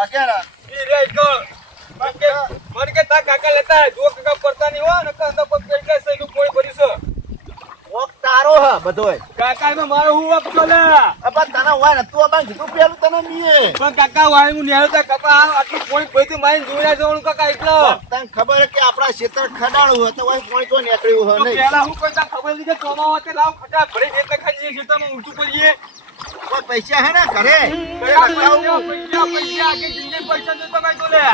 વાગ્યા ઈ રે એક મને કે મને તા કાકા લેતા જો કાકા પડતા નહીં હોય ને કાંદા પર કઈ કઈ સહીનું પોણી ભર્યું છે. ઓક તારો હ બધોય કાકા એમાં મારો હું વાપ છો લે? અબા તને હોય ને તું અબા કીધું પેલું તને નીએ પણ કાકા વાળી હું નિહાળું તા આટલું પોણી ભરી મારી જોયા જવાનું કાકા એટલે. તને ખબર હે કે આપડા ક્ષેત્ર ખડાણું હોય તો હોય કોઈ તો નીકળ્યું હોય તો નહીં. પહેલા હું કોઈ ખબર લીધે ચોમાવા તે લાવ ખટા ભરી એટલે ખાલી ખેતરમાં ઊંચું કરીએ કોઈ પૈસા હે ને ઘરે? પૈસા પૈસા પૈસા આખી જિંદગી પૈસા તો તમે તો લે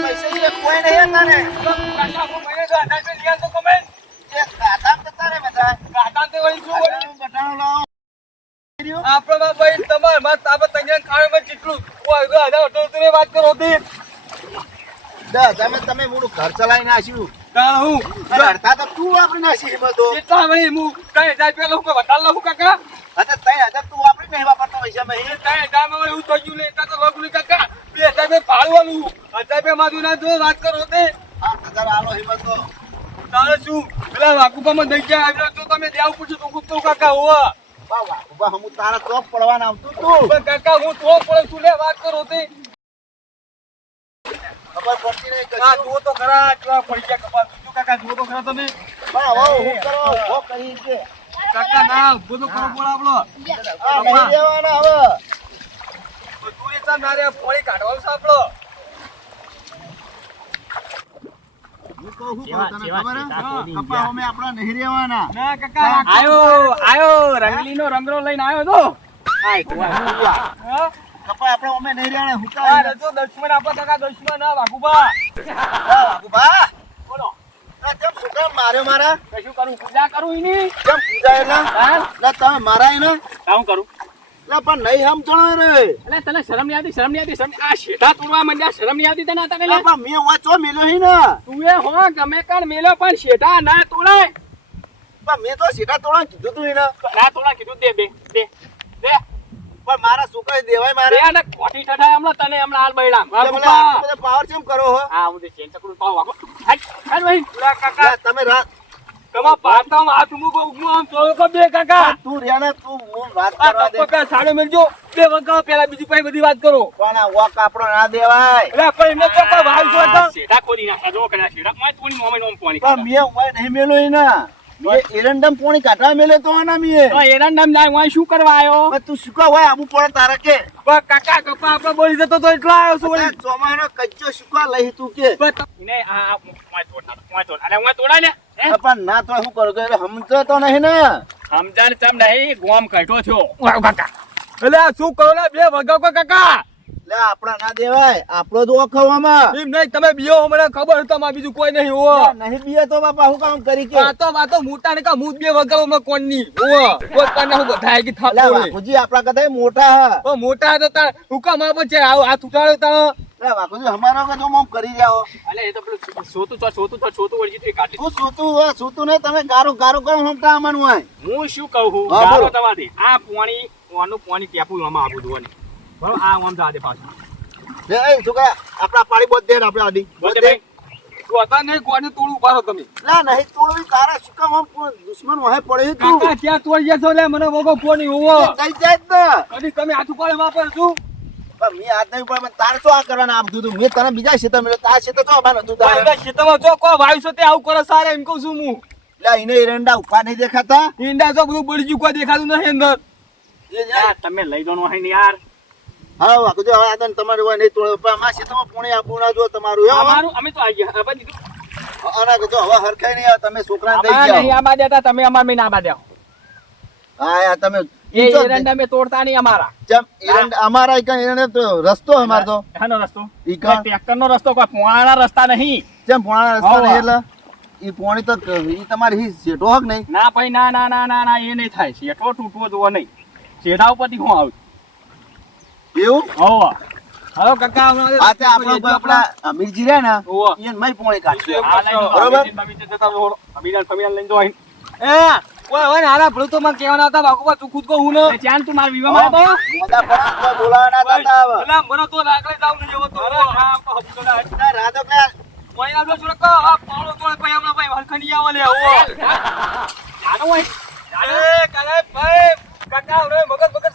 પૈસા છે કોઈ નહીં તને તો કાકા હું મહિને તો આધાર એ તે વળી શું વળી? બટાણું લાવો. આપણે ભાઈ તમારે તંગનમાં વાત કરો દસ તમે તમે મોટું ઘર ચલાવી નાખ્યું. કારણ હું? અડધા તો તું આપણે નાખી એમાં તો. વળી હું? કઈ જાય પેલો કે વધારે લઉં કાકા? અને ત્રણ હજાર તું વાપરી નહીં વાપરતો પૈસા માં એ હજારમાં એવું થઈ ગયું ને એટલા તો લઉં નહીં કાકા. બે હજાર રૂપિયા ભાડું હજાર રૂપિયા માધુ ના જો વાત કરો તે. હજાર આલો હિંમત તો. તારે શું? પેલા વાકુપામાં દઈ ગયા આવ્યો તો તમે દેવું પૂછ્યું તો ગુસ્સો કાકા હોવા. ઊભા હું તારા ચોક પડવાના આવતું તું. પણ કાકા હું તો પડે છું લે વાત કરો તે. ખબર પડતી નહીં હા જુઓ તો ખરા કેવા પડી ગયા કપાસ બીજું કાકા જુઓ તો ખરા તમે. વાહ વાહ હું કરો કરી છે. કાકા ના બધો કરો બોલા આપલો આ નહીં દેવાના હવે. તુરી ચા મારે પોળી કાઢવાનું છે આપલો હું કહું છું તને ખબર હે? કપા અમે આપણા નહીં રહેવાના. ના કાકા આયો આયો રંગલીનો રંગરો લઈને આવ્યો તો. કપા આપણે અમે નહીં રહ્યા હું આ કાંઈ દુશ્મન આપણા કાકા દુશ્મન ના વાઘુબા વાહ વાઘુબા બોલો માર્યો મારા? કશું કરું? પૂજા કરું એની કેમ પૂજા એટલે તમે મારા એને? કામ કરું. લે પણ નહીં સમજણો રે. એટલે તને શરમ નહીં આવતી? શરમ નહીં આવતી? શરમ આ શેઠા તોડવા માંડ્યા. શરમ નહીં આવતી તને તને? પણ મેં વાંચો મેલ્યો હી ને? તું એ હો ગમે કાણ મેલો પણ શેઠા ના તોડાય. પણ મેં તો સીધા તોડા કીધું તું એને. ના તોડા કીધું દે બે દે દે પણ મારા છોકરા દેવાય મારે? અને ખોટી ઠઠાય હમણાં તને હમણાં હાલ બૈડા. એટલે પાવર કેમ કરો હો? હા હું ચેન ચકડું પાવ વાગો. ભાઈ તમે રાત તમારા પાતામાં હાથ મૂકો બે કાકા. તું રહ્યા તું હું વાત કરવા દે. મેલજો. બે વગાવો પેલા બીજું પાસે બધી વાત કરો. પણ આ વોક આપણો ના દેવાય. એટલે પણ એમને તો કોઈ ભાવ જો તો શેઠા ખોદી નાખ્યા જો કદાચ શેઠા માં તોડી મોમે નોમ પાણી પણ મેં ઉવાય નહીં મેલો એના. એરંડમ પોણી કાઢવા મેલે તો આના મેં તો એના જાય હું શું કરવા આવ્યો તું શું કહો? હોય આબુ પડે તારે કે. કાકા કપા આપણે બોલી જતો તો એટલો આવ્યો છું. ચોમાનો કચ્ચો શુકા લઈ તું કે. પણ આ આ મોય તોડ મોય તોડ અરે હું તોડા ને પણ ના તો શું કરું? કે સમજો તો નહીં ને. સમજાણ તમ નહીં ગોમ કાઢો છો. કાકા. એટલે શું કરો ને? બે વગાવો કો કાકા. લે આપણા ના દેવાય. આપણો જ ઓખવામાં એમ નહીં તમે બીઓ મને ખબર તમારે બીજું કોઈ નહીં હો. નહીં બીએ તો બાપા હું કામ કરી કે? વાતો વાતો મોટા ને કા હું જ બે વગાવો મેં કોણની હો. કોઈ કાને હું બધા આઈ થાપ લે આપણા કરતા મોટા હા. ઓ મોટા તો તાર હુકમ આપો છે આવ હાથ ઉઠાડો તા લે વાઘુજી અમારો કે જો આમ કરી જાઓ અલે એ તો પેલું સોતું તો સોતું તો સોતું વળી જીતું કાઢી. સૂતું નહીં તમે ગારું ગારું કરો હમતા અમારું હોય. હું શું કહું? ગારો તમારી. આ પોણી ઓનું પોણી ટેપું આમાં આવું જોવાની. બરોબર? આ ઓમ જા દે પાછું. લે એ છોકરા આપડા આપણા પાડી બોધ દે ને આડી. બોલ બોધ દે. તું હતા નહીં કોને તોડું ઊભા તમે. ના નહીં તોડવી તારા શું કામ આમ દુશ્મન વાહે પડે તું? કાકા ત્યાં તોડી જશો લે મને વગો કોની હોવો. કઈ જાય ને. કદી તમે હાથ ઉપાડે છું. પણ મેં હાથ નહીં પડે તારે શું આ કરવાના આપ દીધું મેં તને બીજા ક્ષેત્ર મળ્યો તારા ક્ષેત્ર તો અબાનું હતું તારે? ખેતરમાં જો કો વાયુ છે તે આવું કરે સારા એમ કહું છું હું. એટલે એને એરંડા ઊભા નહીં દેખાતા? ઈંડા તો બધું બળી ગયું કોઈ દેખાતું નથી અંદર. તમે લઈ દો હોય ને યાર. હા વાઘુજી હવે આદન તમારું હોય નહીં તોડે પણ અમારા ક્ષેત્રમાં પોણી આપવું ના જો તમારું હે અમારું અમે તો આવી ગયા હવે દીધું આના કીધું હવે હરખાઈ નહીં તમે છોકરાને દઈ અમાર નહીં જાઓ દેતા તમે અમાર મેં ના બાદ્યા હા યાર તમે એ એરંડા મેં તોડતા નહીં અમારા. જેમ એરંડા અમારા તો રસ્તો અમાર તો. હાનો રસ્તો. ઈ ટ્રેક્ટર નો રસ્તો કોઈ પોણાના રસ્તા નહીં. જેમ પોણા રસ્તા નહીં એટલે ઈ પોણી તો ઈ તમારી હી શેઠો હક નહીં. ના ભાઈ ના ના ના ના ના એ નહીં થાય. શેઠો તૂટવો જોવો નહીં. શેઠા ઉપરથી હું આવું એવું? હોવા. હાલો કાકા આ તે આપણો કોઈ આપણા અમીરજી રહ્યા ને હોવે. મય પોણે કાઢશે બરોબર. અમીરાલ ફમીરાન લઈને જોઈ એ ઓય ઓય હારા ભલું તો મને કહેવાના હતા બાકુબા તું ખુદ કો હું ને. એ તું મારા વિવાહમાં આવ્યો તો? મોદા બોલાવાના થતા હવે. મને તો લાકડે જાવ ને જેવો તો ના, રાધો કે. કોઈ આવજો છો આ પાવડો તોડે ભાઈ હમણાં ભાઈ હરખની આવો લે આવો આનો હોય. એ કાલે ભાઈ કાકા હવે મગજ મગજ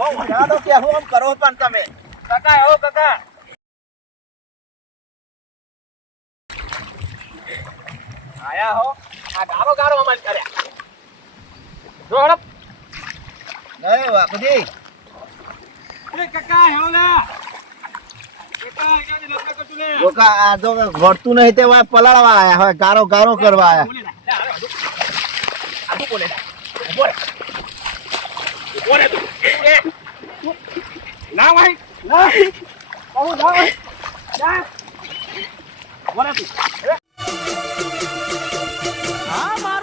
ચલા કોઈ એટલે હો, મોઢા જવા દો કે હું આમ કરો પણ તમે. કાકા આવો કાકા. આયા હો. આ ગારો ગારો અમારી કર્યા જો હડપ નહીં કાકા કાકા આ જો તે પલાળવા આયા હોય ગારો ગારો કરવા આયા બોલે ના લે, હાલો, હાલો. આટલું બોલે ઊભો રે ઊભો રે તું એ, તું. ના ભાઈ ના બહુ ના ભાઈ ના ઊભો રે તું હા